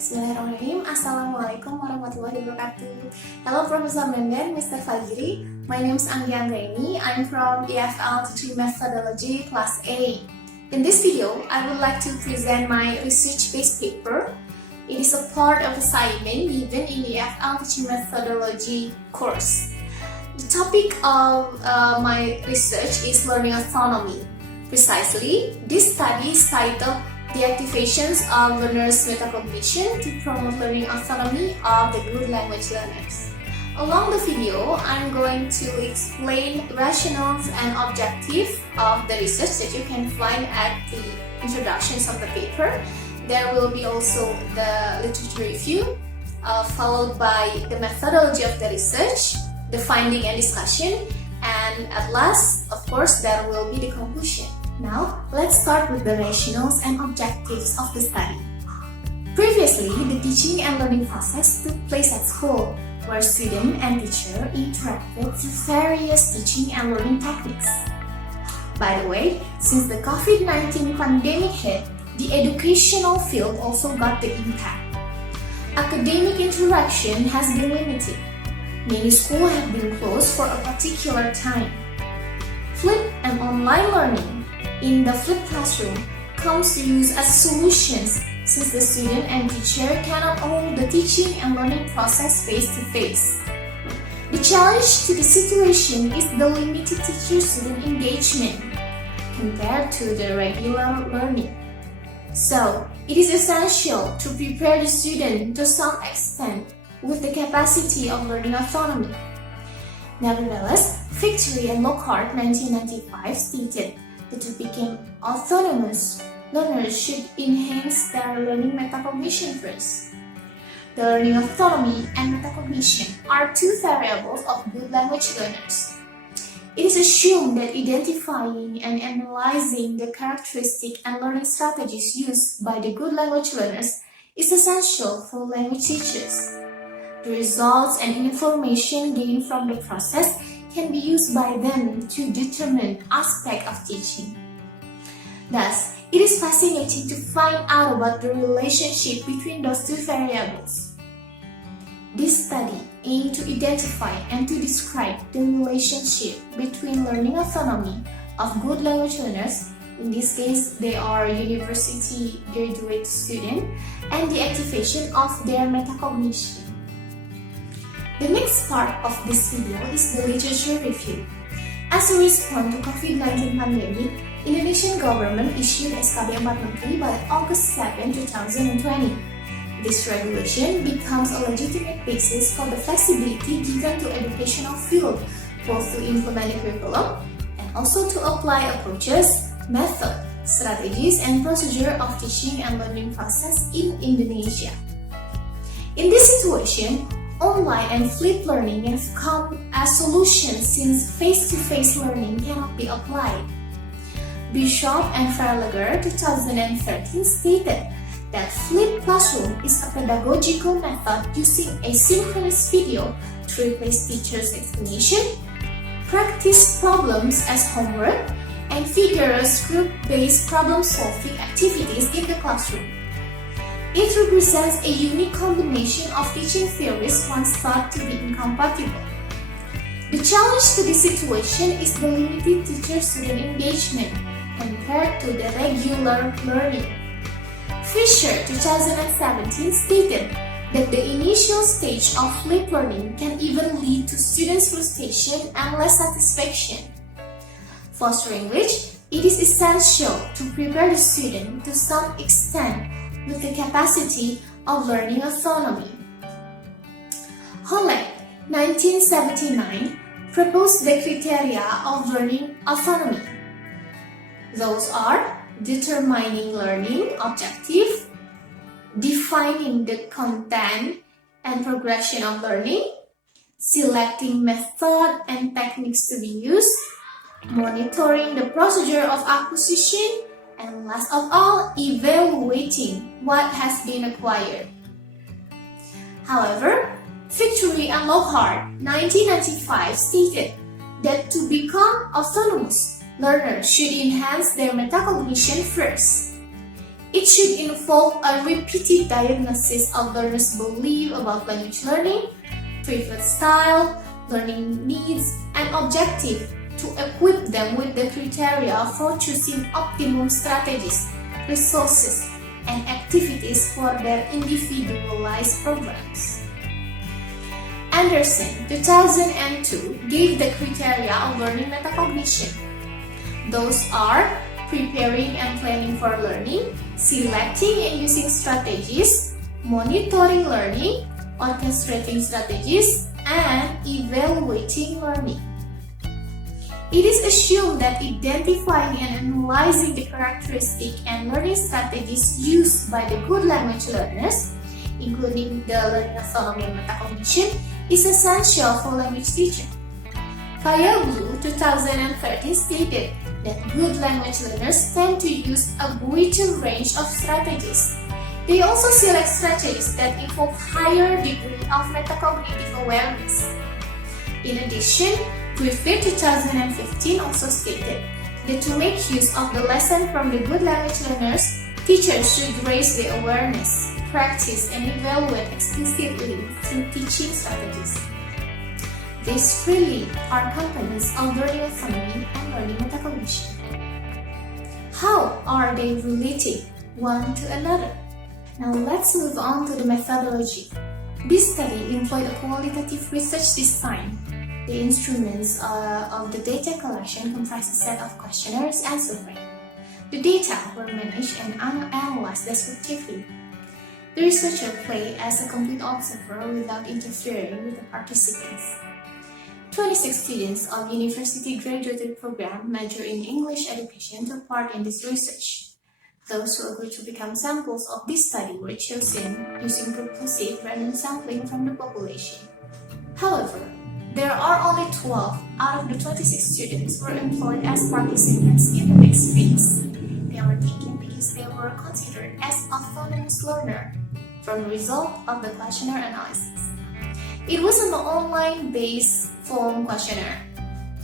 Bismillahirrahmanirrahim. Assalamualaikum warahmatullahi wabarakatuh. Hello Professor Benden, Mr. Fajri. My name is Anggi Anggraini. I'm from EFL Teaching Methodology Class A. In this video, I would like to present my research-based paper. It is a part of assignment given in the EFL Teaching Methodology course. The topic of my research is learning autonomy. Precisely, this study is titled The Activations of Learners' Metacognition to Promote Learning Autonomy of the Good Language Learners. Along the video, I'm going to explain rationales and objectives of the research that you can find at the introductions of the paper. There will be also the literature review, followed by the methodology of the research, the finding and discussion, and at last, of course, there will be the conclusion. Now, let's start with the rationales and objectives of the study. Previously, the teaching and learning process took place at school, where student and teacher interacted through various teaching and learning techniques. By the way, since the COVID-19 pandemic hit, the educational field also got the impact. Academic interaction has been limited. Many schools have been closed for a particular time. Flipped and online learning in the flipped classroom comes to use as solutions since the student and teacher cannot hold the teaching and learning process face-to-face. The challenge to the situation is the limited teacher-student engagement compared to the regular learning. So, it is essential to prepare the student to some extent with the capacity of learning autonomy. Nevertheless, Victory and Lockhart 1995 stated that to become autonomous, learners should enhance their learning metacognition first. The learning autonomy and metacognition are two variables of good language learners. It is assumed that identifying and analyzing the characteristics and learning strategies used by the good language learners is essential for language teachers. The results and information gained from the process can be used by them to determine aspects of teaching. Thus, it is fascinating to find out about the relationship between those two variables. This study aimed to identify and to describe the relationship between learning autonomy of good language learners, in this case they are university graduate students, and the activation of their metacognition. The next part of this video is the literature review. As a response to COVID-19 pandemic, Indonesian government issued SKB 4 Menteri by August 7, 2020. This regulation becomes a legitimate basis for the flexibility given to educational field, both to implement the curriculum and also to apply approaches, method, strategies, and procedure of teaching and learning process in Indonesia. In this situation, online and flipped learning have come as solutions since face-to-face learning cannot be applied. Bishop and Verlager 2013 stated that flipped classroom is a pedagogical method using asynchronous video to replace teacher's explanation, practice problems as homework, and vigorous group-based problem-solving activities in the classroom. It represents a unique combination of teaching theories once thought to be incompatible. The challenge to this situation is the limited teacher-student engagement compared to the regular learning. Fisher 2017 stated that the initial stage of flipped learning can even lead to students' frustration and less satisfaction. Fostering which, it is essential to prepare the student to some extent with the capacity of learning autonomy. Holland, 1979, proposed the criteria of learning autonomy. Those are determining learning objective, defining the content and progression of learning, selecting method and techniques to be used, monitoring the procedure of acquisition, and last of all, evaluating what has been acquired. However, Victory and Lockhart 1995 stated that to become autonomous, learners should enhance their metacognition first. It should involve a repeated diagnosis of learners' belief about language learning, preferred style, learning needs, and objective to equip them with the criteria for choosing optimum strategies, resources, and activities for their individualized programs. Anderson, 2002, gave the criteria of learning metacognition. Those are preparing and planning for learning, selecting and using strategies, monitoring learning, orchestrating strategies, and evaluating learning. It is assumed that identifying and analyzing the characteristics and learning strategies used by the good language learners, including the learning autonomy and metacognition, is essential for language teaching. Kayoglu, 2013, stated that good language learners tend to use a greater range of strategies. They also select strategies that involve higher degree of metacognitive awareness. In addition, Griffith 2015 also stated that to make use of the lesson from the good language learners, teachers should raise their awareness, practice, and evaluate explicitly through teaching strategies. These really are components of learning autonomy and learning metacognition. How are they related one to another? Now let's move on to the methodology. This study employed a qualitative research design. The instruments of the data collection comprise a set of questionnaires and surveys. The data were managed and analyzed descriptively. The researcher played as a complete observer without interfering with the participants. 26 students of university graduate program major in English education took part in this research. Those who agreed to become samples of this study were chosen using purposive random sampling from the population. However, there are only 12 out of the 26 students who were employed as participants in the next phase. They were taken because they were considered as autonomous learners from the result of the questionnaire analysis. It was an online-based form questionnaire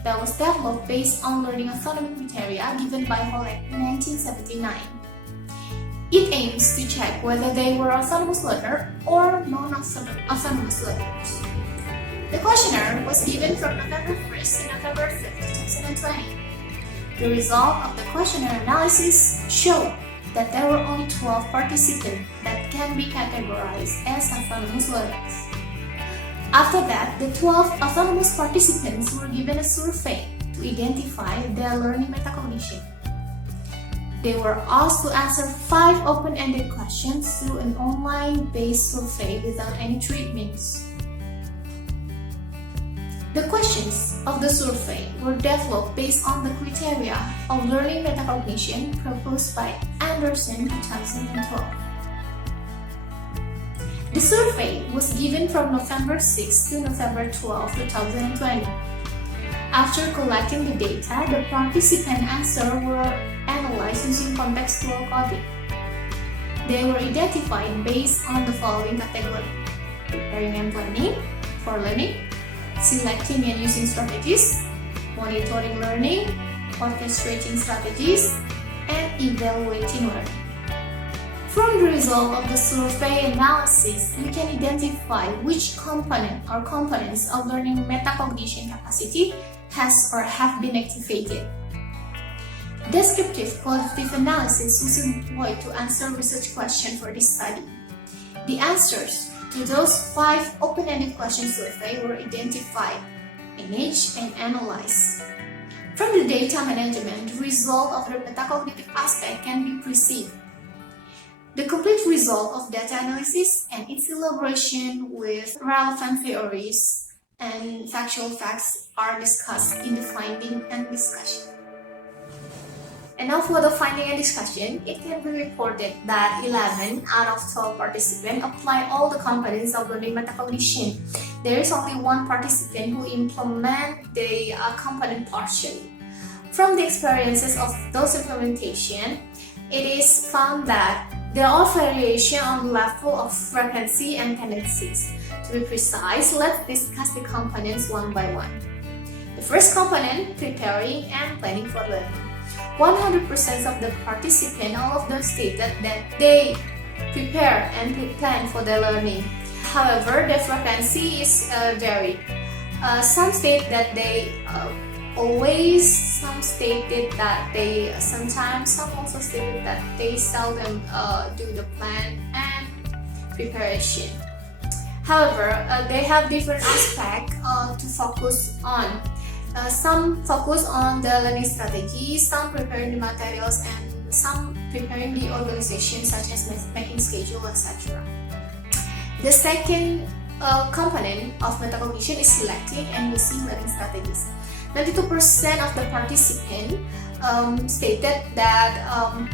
that was developed based on learning autonomy criteria given by Holek in 1979. It aims to check whether they were autonomous learners or non-autonomous learners. The questionnaire was given from November 1st to November 5th, 2020. The result of the questionnaire analysis showed that there were only 12 participants that can be categorized as autonomous learners. After that, the 12 autonomous participants were given a survey to identify their learning metacognition. They were asked to answer 5 open-ended questions through an online-based survey without any treatments. The questions of the survey were developed based on the criteria of learning metacognition proposed by Anderson 2012. The survey was given from November 6 to November 12, 2020. After collecting the data, the participant answers were analyzed using contextual coding. They were identified based on the following categories: preparing and planning for learning, selecting and using strategies, monitoring learning, orchestrating strategies, and evaluating learning. From the result of the survey analysis, you can identify which component or components of learning metacognition capacity has or have been activated. Descriptive qualitative analysis was employed to answer research questions for this study. The answers to those 5 open-ended question survey were identified, managed, and analyzed. From the data management, the result of the metacognitive aspect can be perceived. The complete result of data analysis and its elaboration with relevant theories and factual facts are discussed in the finding and discussion. And now for the finding and discussion, it can be reported that 11 out of 12 participants apply all the components of learning metacognition. There is only 1 participant who implement the component partially. From the experiences of those implementation, it is found that there are variation on the level of frequency and tendencies. To be precise, let's discuss the components one by one. The first component, preparing and planning for learning. 100% of the participants, all of them stated that they prepare and plan for their learning. However, the frequency is varied. Some state that they always, some stated that they sometimes, some also stated that they seldom do the plan and preparation. However, they have different aspects to focus on. Some focus on the learning strategy, some preparing the materials, and some preparing the organization such as making schedule, etc. The second component of metacognition is selecting and using learning strategies. 92% of the participants stated that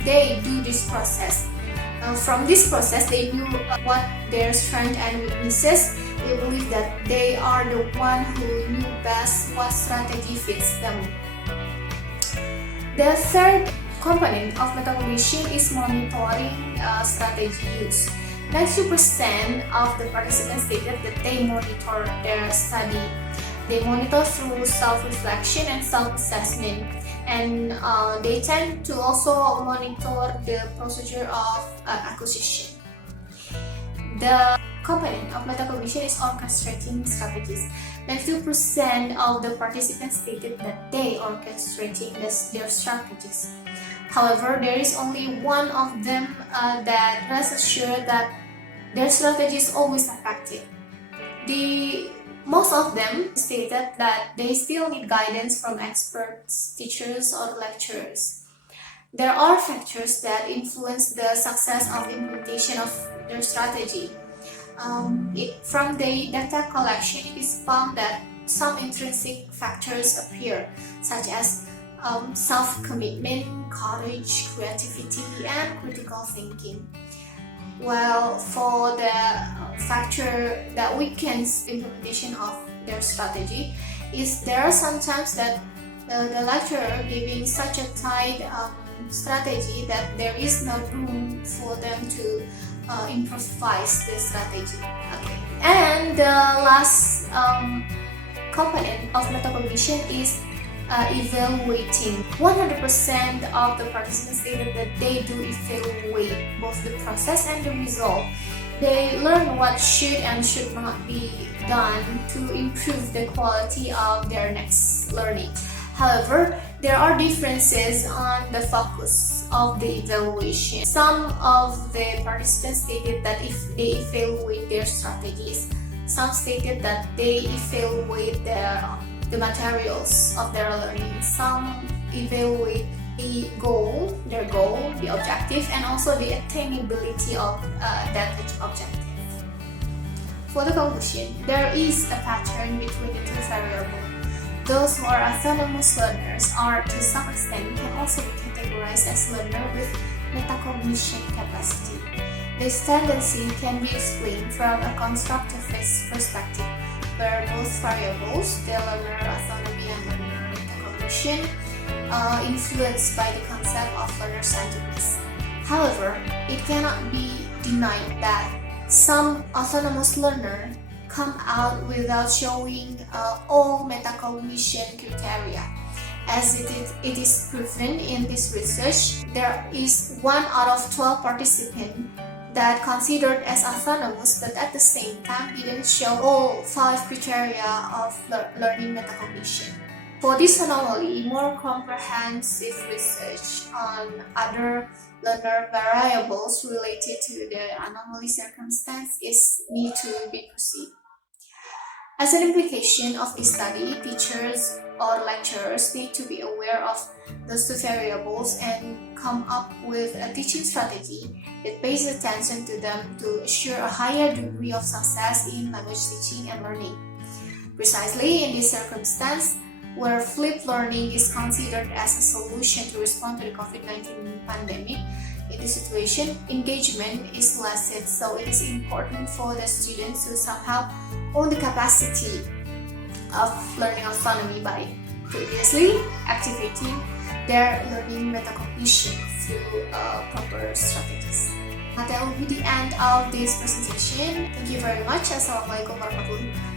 they do this process. From this process, they knew what their strengths and weaknesses. They believe that they are the one who knew best what strategy fits them. The third component of metacognition is monitoring strategy use. 90% of the participants stated that they monitor their study. They monitor through self-reflection and self-assessment, and they tend to also monitor the procedure of acquisition. The component of metacognition is orchestrating strategies. 92% of the participants stated that they orchestrating their strategies. However, there is only one of them that rests assured that their strategy is always effective. Most of them stated that they still need guidance from experts, teachers, or lecturers. There are factors that influence the success of implementation of their strategy. From the data collection, it is found that some intrinsic factors appear, such as self-commitment, courage, creativity, and critical thinking. Well, for the factor that weakens implementation of their strategy is there are sometimes that the lecturer giving such a tight strategy that there is no room for them to improvise the strategy. Okay. And the last component of metacognition is evaluating. 100% of the participants stated that they do evaluate both the process and the result. They learn what should and should not be done to improve the quality of their next learning. However, there are differences on the focus of the evaluation. Some of the participants stated that if they evaluate their strategies, some stated that they evaluate the materials of their learning. Some evaluate the goal, their goal, the objective, and also the attainability of that objective. For the conclusion, there is a pattern between the two variables. Those who are autonomous learners are, to some extent, can also be categorized as learners with metacognition capacity. This tendency can be explained from a constructivist perspective, where both variables, the learner autonomy and learner metacognition, influenced by the concept of learner-centeredness. However, it cannot be denied that some autonomous learners come out without showing all metacognition criteria. As it is proven in this research, there is 1 out of 12 participants that considered as autonomous but at the same time didn't show all 5 criteria of learning metacognition. For this anomaly, more comprehensive research on other learner variables related to the anomaly circumstance need to be proceeded. As an implication of this study, teachers or lecturers need to be aware of those two variables and come up with a teaching strategy that pays attention to them to assure a higher degree of success in language teaching and learning. Precisely in this circumstance, where flipped learning is considered as a solution to respond to the COVID-19 pandemic, in this situation, engagement is lessened, so it is important for the students to somehow own the capacity of learning autonomy by previously activating their learning metacognition through proper strategies. That will be the end of this presentation. Thank you very much. Assalamualaikum warahmatullahi wabarakatuh.